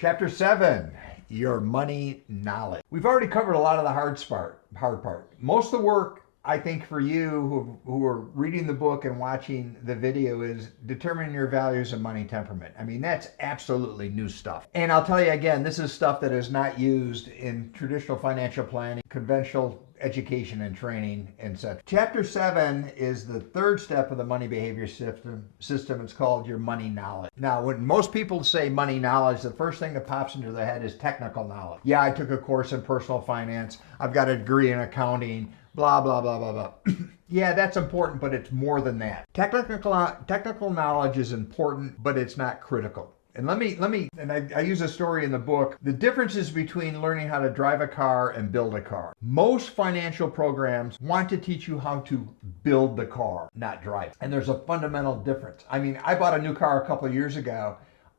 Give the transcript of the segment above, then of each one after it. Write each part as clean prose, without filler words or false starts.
Chapter 7, your money knowledge. We've already covered a lot of the hard part. Most of the work, I think, for you who are reading the book and watching the video is determining your values and money temperament. I mean, that's absolutely new stuff. And I'll tell you again, this is stuff that is not used in traditional financial planning, conventional education and training, and such. Chapter 7 is the third step of the money behavior system. It's called your money knowledge. Now, when most people say money knowledge, the first thing that pops into their head is technical knowledge. Yeah, I took a course in personal finance. I've got a degree in accounting, blah, blah, blah, blah, blah. Yeah, that's important, but it's more than that. Technical knowledge is important, but it's not critical. And I use a story in the book, the differences between learning how to drive a car and build a car. Most financial programs want to teach you how to build the car, not drive. And there's a fundamental difference. I mean, I bought a new car a couple of years ago.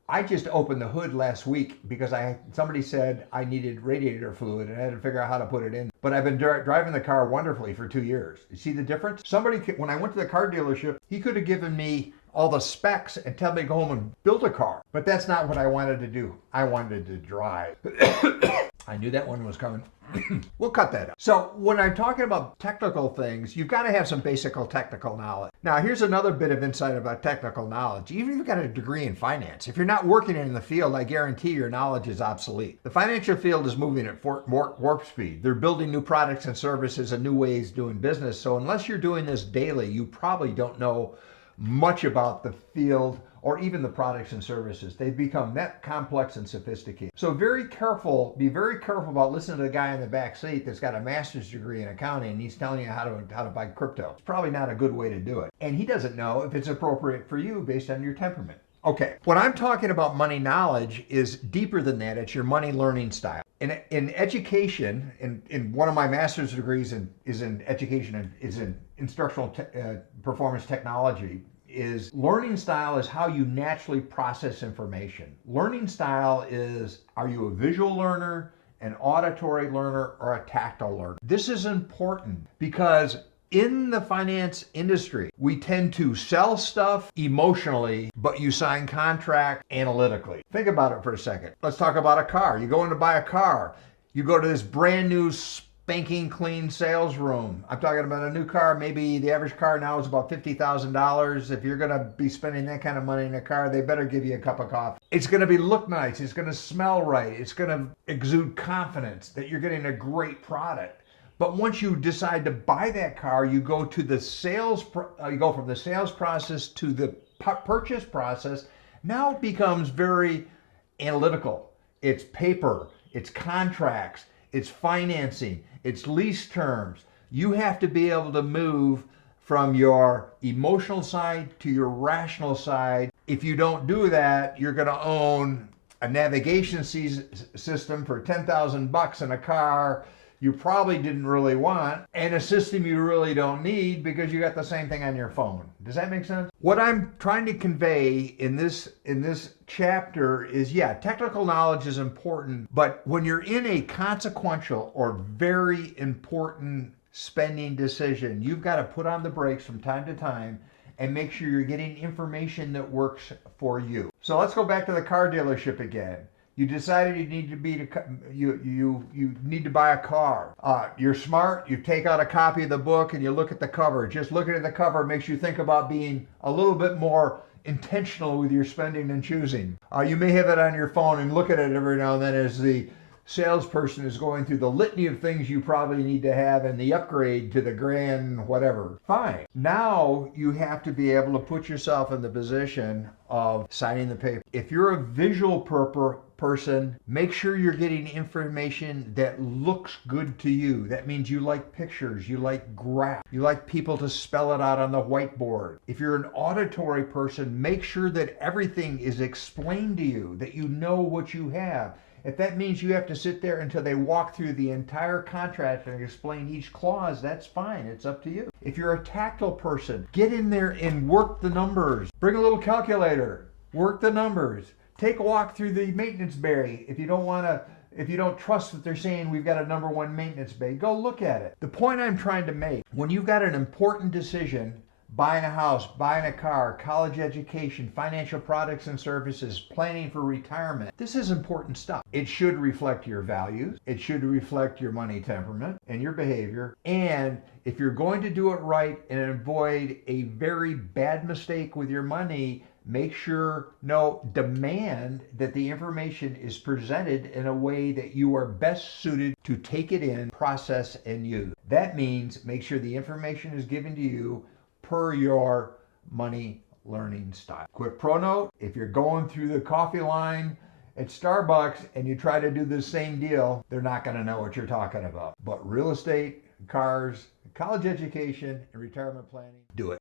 I just opened the hood last week because somebody said I needed radiator fluid and I had to figure out how to put it in. But I've been driving the car wonderfully for 2 years. You see the difference? When I went to the car dealership, he could have given me all the specs and tell me to go home and build a car. But that's not what I wanted to do. I wanted to drive. I knew that one was coming. We'll cut that out. So when I'm talking about technical things, you've got to have some basic technical knowledge. Now, here's another bit of insight about technical knowledge. Even if you've got a degree in finance, if you're not working in the field, I guarantee your knowledge is obsolete. The financial field is moving at warp speed. They're building new products and services and new ways of doing business. So unless you're doing this daily, you probably don't know much about the field or even the products and services. They've become that complex and sophisticated. So be very careful about listening to the guy in the back seat that's got a master's degree in accounting and he's telling you how to buy crypto. It's probably not a good way to do it. And he doesn't know if it's appropriate for you based on your temperament. Okay, when I'm talking about money knowledge is deeper than that. It's your money learning style. In education, in one of my master's degrees is in education and is in instructional performance technology. Is learning style is how you naturally process information. Learning style is, are you a visual learner, an auditory learner, or a tactile learner? This is important because in the finance industry, we tend to sell stuff emotionally, but you sign contract analytically. Think about it for a second. Let's talk about a car. You go in to buy a car. You go to this brand new spanking clean sales room. I'm talking about a new car. Maybe the average car now is about $50,000. If you're going to be spending that kind of money in a car, they better give you a cup of coffee. It's going to look nice. It's going to smell right. It's going to exude confidence that you're getting a great product. But once you decide to buy that car, you go to the you go from the sales process to the purchase process. Now it becomes very analytical. It's paper, it's contracts, it's financing, it's lease terms. You have to be able to move from your emotional side to your rational side. If you don't do that, you're going to own a navigation system for $10,000 in a car you probably didn't really want, and a system you really don't need because you got the same thing on your phone. Does that make sense? What I'm trying to convey in this chapter is, yeah, technical knowledge is important, but when you're in a consequential or very important spending decision, you've got to put on the brakes from time to time and make sure you're getting information that works for you. So let's go back to the car dealership again. You decided you need to buy a car. You're smart. You take out a copy of the book and you look at the cover. Just looking at the cover makes you think about being a little bit more intentional with your spending and choosing. You may have it on your phone and look at it every now and then as the salesperson is going through the litany of things you probably need to have and the upgrade to the grand whatever. Fine. Now you have to be able to put yourself in the position of signing the paper. If you're a visual person, make sure you're getting information that looks good to you. That means you like pictures, you like graphs, you like people to spell it out on the whiteboard. If you're an auditory person, make sure that everything is explained to you, that you know what you have. If that means you have to sit there until they walk through the entire contract and explain each clause, that's fine. It's up to you. If you're a tactile person, get in there and work the numbers. Bring a little calculator. Work the numbers. Take a walk through the maintenance bay. If you don't trust that they're saying we've got a number one maintenance bay, go look at it. The point I'm trying to make, when you've got an important decision, buying a house, buying a car, college education, financial products and services, planning for retirement. This is important stuff. It should reflect your values. It should reflect your money temperament and your behavior. And if you're going to do it right and avoid a very bad mistake with your money, make sure, demand that the information is presented in a way that you are best suited to take it in, process, and use. That means make sure the information is given to you per your money learning style. Quick pro note, if you're going through the coffee line at Starbucks and you try to do the same deal, they're not going to know what you're talking about. But real estate, cars, college education, and retirement planning, do it.